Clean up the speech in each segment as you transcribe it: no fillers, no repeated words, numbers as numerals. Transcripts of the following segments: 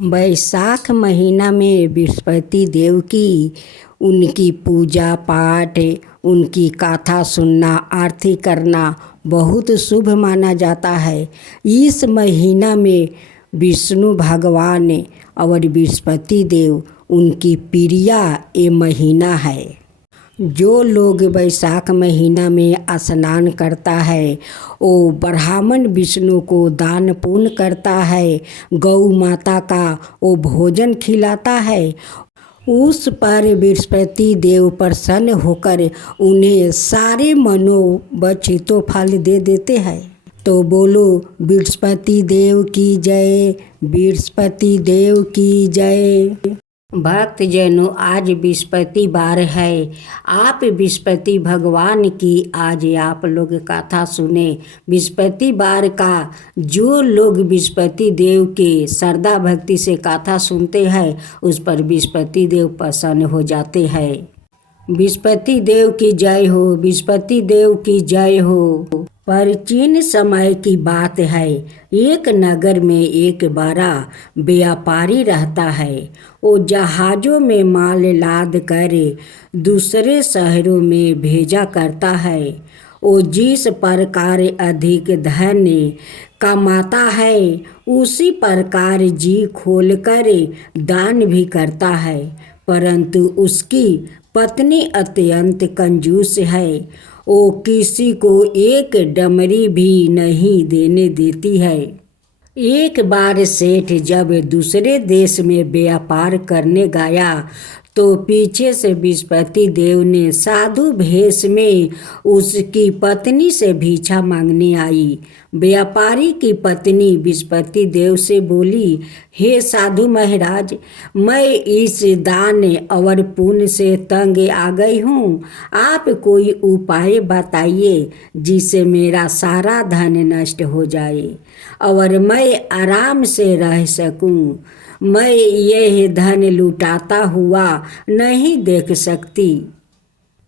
बैसाख महीना में बृहस्पति देव की उनकी पूजा पाठ, उनकी कथा सुनना, आरती करना बहुत शुभ माना जाता है। इस महीना में विष्णु भगवान और बृहस्पति देव उनकी प्रिया ये महीना है। जो लोग बैसाख महीना में स्नान करता है वो ब्राह्मण विष्णु को दान पुण्य करता है, गौ माता का वो भोजन खिलाता है। उस पर बृहस्पति देव प्रसन्न होकर उन्हें सारे मनोवांछित फल दे देते हैं। तो बोलो बृहस्पति देव की जय, बृहस्पति देव की जय। भक्तजनों, आज बृहस्पतिवार है। आप बृहस्पति भगवान की आज आप लोग कथा सुने। बृहस्पतिवार का जो लोग बृहस्पति देव के श्रद्धा भक्ति से कथा सुनते हैं उस पर बृहस्पति देव प्रसन्न हो जाते हैं। बृहस्पति देव की जय हो, बृहस्पति देव की जय हो। प्राचीन समय की बात है। एक नगर में एक बड़ा व्यापारी रहता है। वो जहाज़ों में माल लाद कर दूसरे शहरों में भेजा करता है। वो जिस प्रकार अधिक धन कमाता है उसी प्रकार जी खोलकर दान भी करता है, परंतु उसकी पत्नी अत्यंत कंजूस है। वो किसी को एक डमरी भी नहीं देने देती है। एक बार सेठ जब दूसरे देश में व्यापार करने गया तो पीछे से बृहस्पति देव ने साधु भेष में उसकी पत्नी से भिक्षा मांगने आई। व्यापारी की पत्नी बृहस्पति देव से बोली, हे साधु महाराज, मैं इस दान और पुण्य से तंग आ गई हूँ। आप कोई उपाय बताइए जिससे मेरा सारा धन नष्ट हो जाए और मैं आराम से रह सकूँ। मैं यह धन लुटाता हुआ नहीं देख सकती।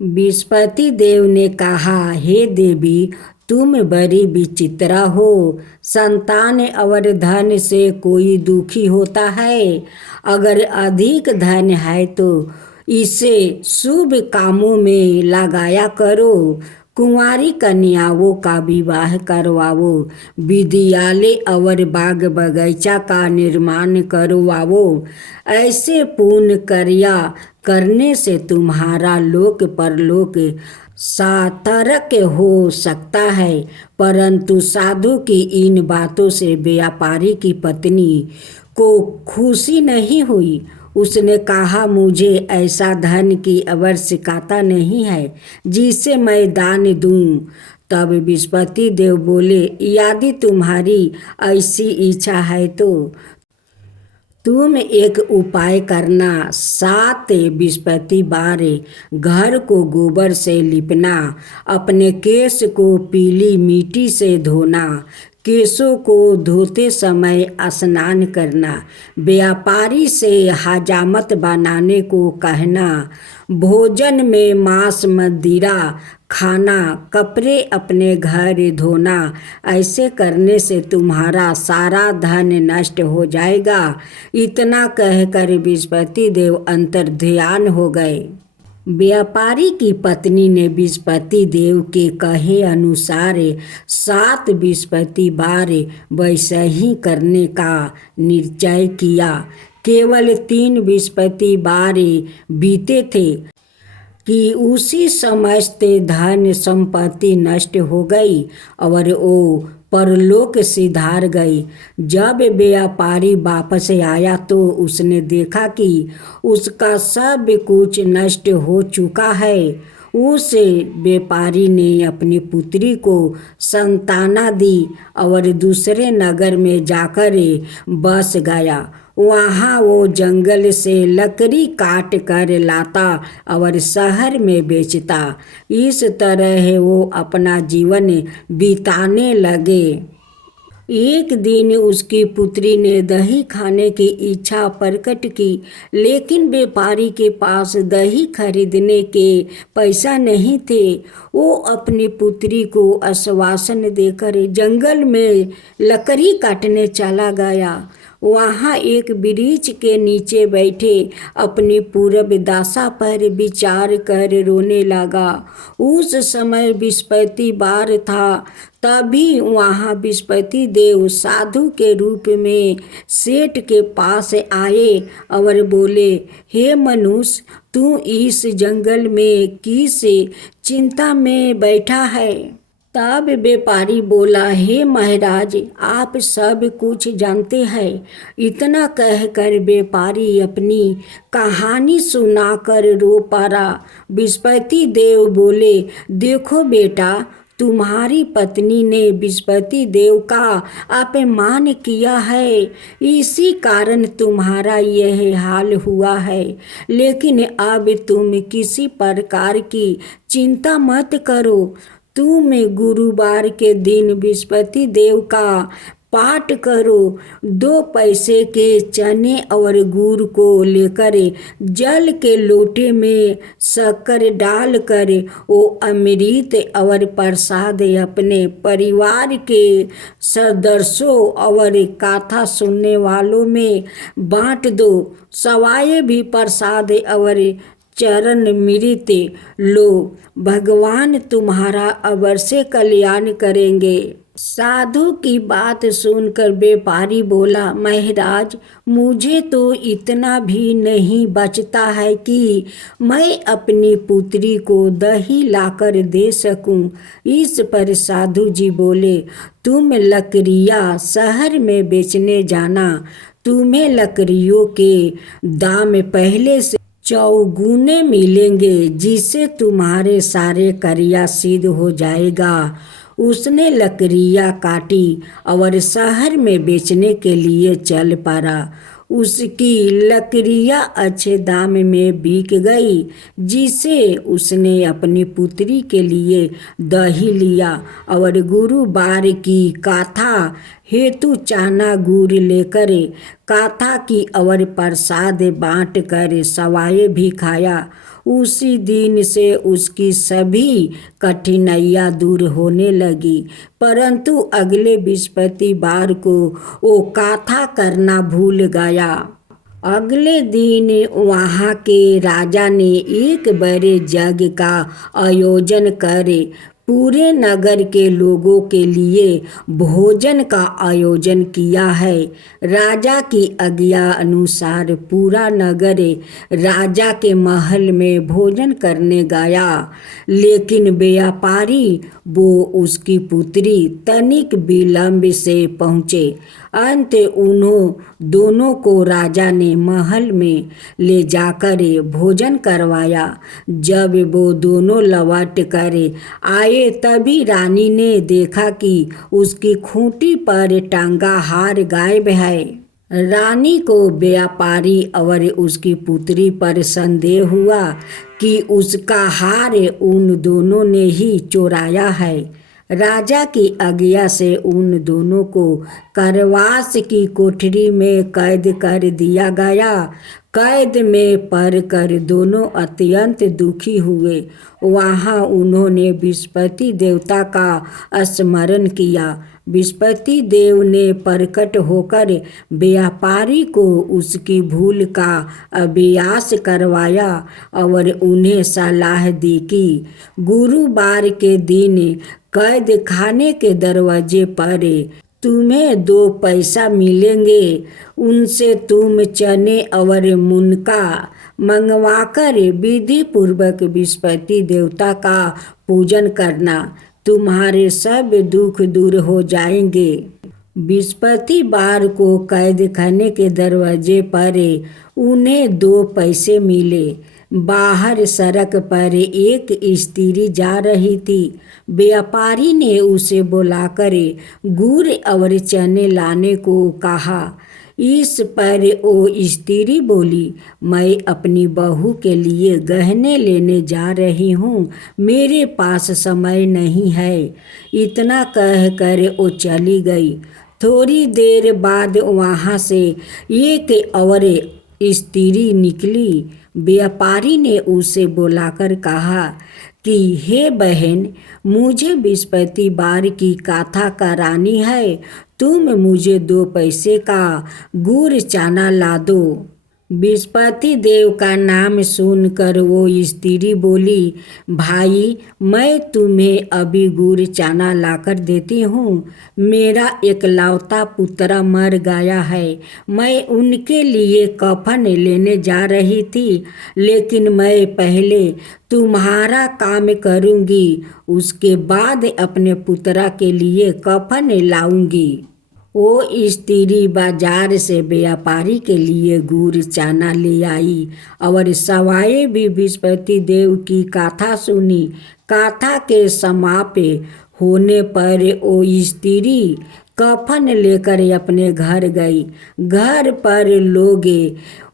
बृहस्पति देव ने कहा, हे देवी, तुम बड़ी विचित्र हो। संतान और धन से कोई दुखी होता है। अगर अधिक धन है तो इसे शुभ कामों में लगाया करो। कुंवारी कन्याओं का विवाह करवाओ, विद्यालय और बाग बगीचा का निर्माण करवाओ। ऐसे पुण्य कार्य करने से तुम्हारा लोक परलोक सार्थक हो सकता है। परंतु साधु की इन बातों से व्यापारी की पत्नी को खुशी नहीं हुई। उसने कहा, मुझे ऐसा धन की आवश्यकता नहीं है जिसे मैं दान दूं। तब बृहस्पति देव बोले, यदि तुम्हारी ऐसी इच्छा है तो तुम एक उपाय करना। 7 बृहस्पतिवार घर को गोबर से लिपना, अपने केश को पीली मिट्टी से धोना, केशों को धोते समय स्नान करना, व्यापारी से हजामत बनाने को कहना, भोजन में मांस मदिरा खाना, कपड़े अपने घर धोना। ऐसे करने से तुम्हारा सारा धन नष्ट हो जाएगा। इतना कहकर बृहस्पति देव अंतर्ध्यान हो गए। व्यापारी की पत्नी ने बृहस्पति देव के कहे अनुसार 7 बृहस्पतिवार वैसे ही करने का निश्चय किया। केवल 3 बृहस्पतिवार बीते थे कि उसी समस्त धन संपत्ति नष्ट हो गई और वो परलोक सिधार गई। जब व्यापारी वापस आया तो उसने देखा कि उसका सब कुछ नष्ट हो चुका है। उस व्यापारी ने अपनी पुत्री को संताना दी और दूसरे नगर में जाकर बस गया। वहाँ वो जंगल से लकड़ी काट कर लाता और शहर में बेचता। इस तरह वो अपना जीवन बिताने लगे। एक दिन उसकी पुत्री ने दही खाने की इच्छा प्रकट की, लेकिन व्यापारी के पास दही खरीदने के पैसा नहीं थे। वो अपनी पुत्री को आश्वासन देकर जंगल में लकड़ी काटने चला गया। वहाँ एक वृक्ष के नीचे बैठे अपनी पूर्व दशा पर विचार कर रोने लगा। उस समय बृहस्पतिवार था। तभी वहाँ बृहस्पति देव साधु के रूप में सेठ के पास आए और बोले, हे मनुष्य, तू इस जंगल में किस चिंता में बैठा है? तब व्यापारी बोला, हे महाराज, आप सब कुछ जानते हैं। इतना कहकर व्यापारी अपनी कहानी सुनाकर रो पड़ा। बृहस्पति देव बोले, देखो बेटा, तुम्हारी पत्नी ने बृहस्पति देव का अपमान किया है, इसी कारण तुम्हारा यह हाल हुआ है। लेकिन अब तुम किसी प्रकार की चिंता मत करो। तुम गुरुवार के दिन बृहस्पति देव का पाठ करो। 2 पैसे के चने और गुड़ को लेकर जल के लोटे में शक्कर डालकर वो अमृत और प्रसाद अपने परिवार के सदस्यों और कथा सुनने वालों में बांट दो। सवाए भी प्रसाद और चरण मृत लो, भगवान तुम्हारा अवश्य कल्याण करेंगे। साधु की बात सुनकर व्यापारी बोला, महाराज, मुझे तो इतना भी नहीं बचता है कि मैं अपनी पुत्री को दही लाकर दे सकूं। इस पर साधु जी बोले, तुम लकड़ियाँ शहर में बेचने जाना। तुम्हें लकड़ियों के दाम पहले से चौगुने मिलेंगे, जिससे तुम्हारे सारे कार्य सिद्ध हो जाएगा। उसने लकड़ियाँ काटी और शहर में बेचने के लिए चल पड़ा। उसकी लकड़ियाँ अच्छे दाम में बिक गई, जिसे उसने अपनी पुत्री के लिए दही लिया और गुरुवार की कथा हेतु चना गुड़ लेकर कथा की और प्रसाद बांट कर सवाए भी खाया। उसी दिन से उसकी सभी कठिनाइयाँ दूर होने लगी। परंतु अगले बृहस्पतिवार को वो कथा करना भूल गया। अगले दिन वहाँ के राजा ने एक बड़े यज्ञ का आयोजन कर पूरे नगर के लोगों के लिए भोजन का आयोजन किया है। राजा की आज्ञा अनुसार पूरा नगर राजा के महल में भोजन करने गया, लेकिन व्यापारी वो उसकी पुत्री तनिक विलंब से पहुँचे। अंत उन्हों दोनों को राजा ने महल में ले जाकर भोजन करवाया। जब वो दोनों लौट कर आए, तभी रानी ने देखा कि उसकी खूंटी पर टांगा हार गायब है। रानी को व्यापारी और उसकी पुत्री पर संदेह हुआ कि उसका हार उन दोनों ने ही चुराया है। राजा की आज्ञा से उन दोनों को कारावास की कोठरी में कैद कर दिया गया। कैद में पड़कर दोनों अत्यंत दुखी हुए। वहाँ उन्होंने बृहस्पति देवता का स्मरण किया। बृहस्पति देव ने प्रकट होकर व्यापारी को उसकी भूल का अभ्यास करवाया और उन्हें सलाह दी कि गुरुवार के दिन कैद खाने के दरवाजे पर तुम्हें 2 पैसा मिलेंगे। उनसे तुम चने और मुनका मंगवाकर विधि पूर्वक बृहस्पति देवता का पूजन करना। तुम्हारे सब दुख दूर हो जाएंगे। बृहस्पतिवार को कैद खाने के दरवाजे पर उन्हें 2 पैसे मिले। बाहर सड़क पर एक स्त्री जा रही थी। व्यापारी ने उसे बुलाकर गुड़ और चने लाने को कहा। इस पर वो स्त्री बोली, मैं अपनी बहू के लिए गहने लेने जा रही हूँ, मेरे पास समय नहीं है। इतना कहकर वो चली गई। थोड़ी देर बाद वहाँ से एक और स्त्री निकली। व्यापारी ने उसे बुलाकर कहा, कि हे बहन, मुझे बृहस्पति बार की कथा करानी है, तुम मुझे 2 पैसे का गुड़ चना ला दो। बृहस्पति देव का नाम सुनकर वो स्त्री बोली, भाई मैं तुम्हें अभी गुड़ चना लाकर देती हूँ। मेरा एकलौता पुत्र मर गया है, मैं उनके लिए कफन लेने जा रही थी, लेकिन मैं पहले तुम्हारा काम करूँगी, उसके बाद अपने पुत्र के लिए कफन लाऊंगी। वो स्त्री बाजार से व्यापारी के लिए गुड़ चना ले आई और सवाए भी बृहस्पति देव की कथा सुनी। कथा के समाप्त होने पर वो स्त्री कफन लेकर अपने घर गई। घर पर लोग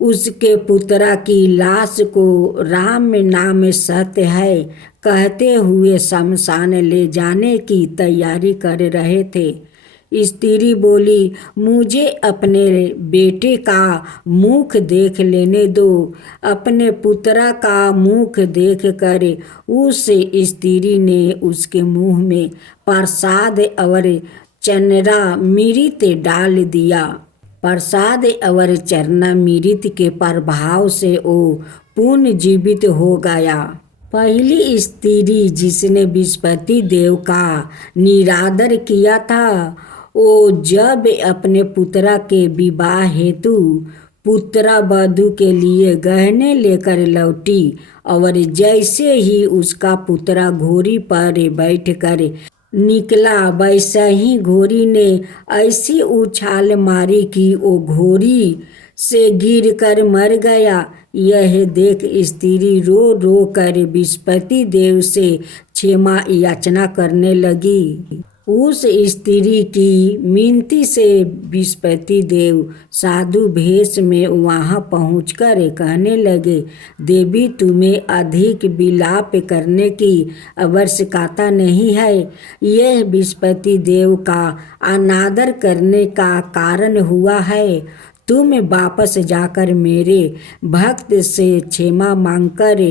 उसके पुत्र की लाश को राम नाम सत्य है कहते हुए शमशान ले जाने की तैयारी कर रहे थे। स्त्री बोली, मुझे अपने बेटे का मुख देख लेने दो। अपने पुत्र का मुख देख कर उस स्त्री ने उसके मुंह में प्रसाद और चरणामृत डाल दिया। प्रसाद और चरणामृत के प्रभाव से वो पुनर्जीवित हो गया। पहली स्त्री जिसने बृहस्पति देव का निरादर किया था, वो जब अपने पुत्र के विवाह हेतु पुत्र वधू के लिए गहने लेकर लौटी और जैसे ही उसका पुत्र घोड़ी पर बैठकर निकला, वैसा ही घोड़ी ने ऐसी उछाल मारी कि वो घोड़ी से गिरकर मर गया। यह देख स्त्री रो रो कर बृहस्पति देव से क्षमा याचना करने लगी। उस स्त्री की मिनती से बृहस्पति देव साधु भेष में वहाँ पहुंचकर कहने लगे, देवी तुम्हें अधिक विलाप करने की आवश्यकता नहीं है। यह बृहस्पति देव का अनादर करने का कारण हुआ है। तुम वापस जाकर मेरे भक्त से क्षमा मांगकर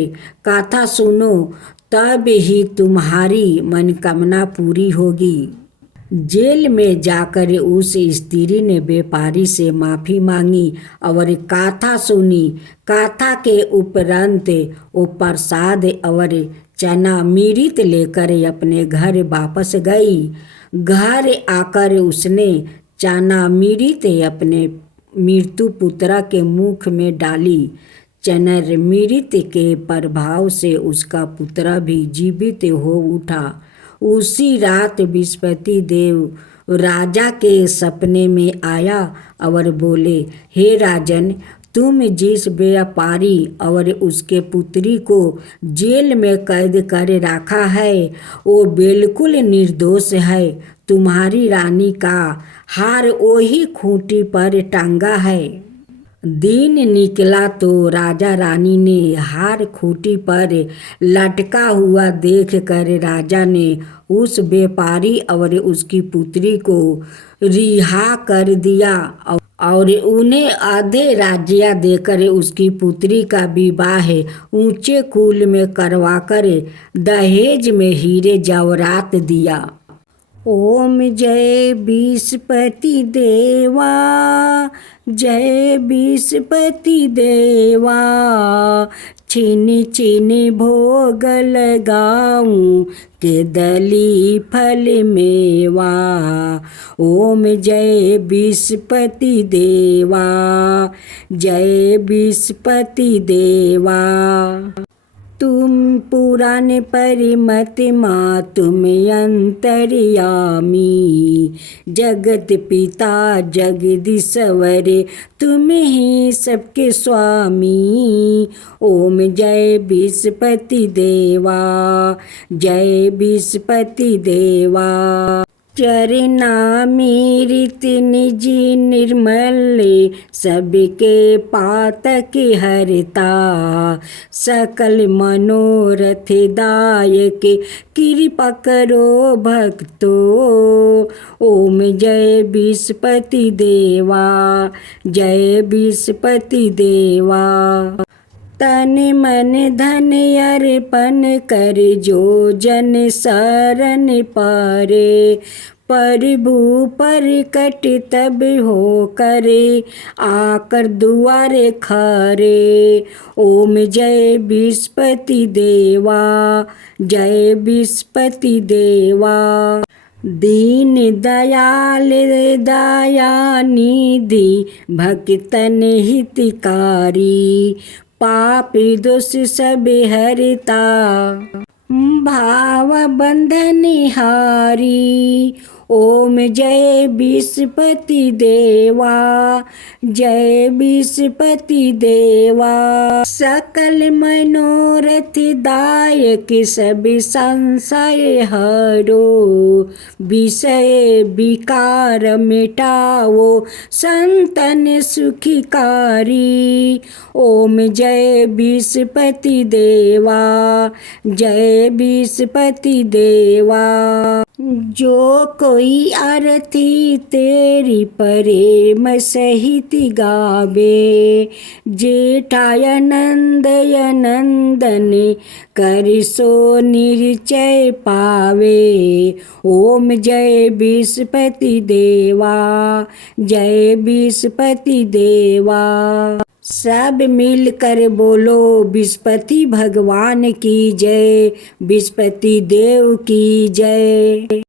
कथा सुनो, तब ही तुम्हारी मनोकामना पूरी होगी। जेल में जाकर उस स्त्री ने व्यापारी से माफ़ी मांगी और कथा सुनी। कथा के उपरांत वो प्रसाद और चरणामृत लेकर अपने घर वापस गई। घर आकर उसने चरणामृत अपने मृत्यु पुत्र के मुख में डाली। चरणामृत के प्रभाव से उसका पुत्र भी जीवित हो उठा। उसी रात बृहस्पति देव राजा के सपने में आया और बोले, हे राजन, तुम जिस व्यापारी और उसके पुत्री को जेल में कैद कर रखा है वो बिल्कुल निर्दोष है। तुम्हारी रानी का हार वही खूंटी पर टांगा है। दिन निकला तो राजा रानी ने हार खूंटी पर लटका हुआ देखकर राजा ने उस व्यापारी और उसकी पुत्री को रिहा कर दिया और उन्हें आधे राज्य देकर उसकी पुत्री का विवाह ऊंचे कुल में करवाकर दहेज में हीरे जवाहरात दिया। ओम जय बृहस्पति देवा, जय बृहस्पति देवा, छिन छिन भोग लगाऊं के दली फल मेवा। ओम जय बृहस्पति देवा, जय बृहस्पति देवा। तुम पुराण परिमत माँ तुम अंतर्यामी, जगत पिता जगदीश्वर तुम ही सबके स्वामी। ओम जय बृहस्पति देवा, जय बृहस्पति देवा। चरणामृत निज निर्मल सबके पातक हरता, सकल मनोरथ दायक कृपा करो भक्तो। ओम जय बृहस्पति देवा, जय बृहस्पति देवा। तन मन धन अर्पण कर जो जन शरण पारे। प्रभु प्रकट तब हो करे आकर दुआरे खरे। ओम जय विस्पति देवा, जय विस्पति देवा। दीन दयाल दया निधि भक्तन हितकारी। पाप दोष सब हरता भाव बंधन हारी। ओम जय विस्पति देवा, जय विस्पति देवा। सकल मनोरथ दायक सब संशय हरो। विषय विकार मिटाओ संतन सुखकारी। ओम जय विस्पति देवा, जय विस्पति देवा। जो कोई आरती तेरी प्रेम सहित गावे। जेठाय नंदय नंदन कर सो निश्चय पावे। ओम जय विस्पति देवा, जय विस्पति देवा। सब मिलकर बोलो विस्पति भगवान की जय, विस्पति देव की जय।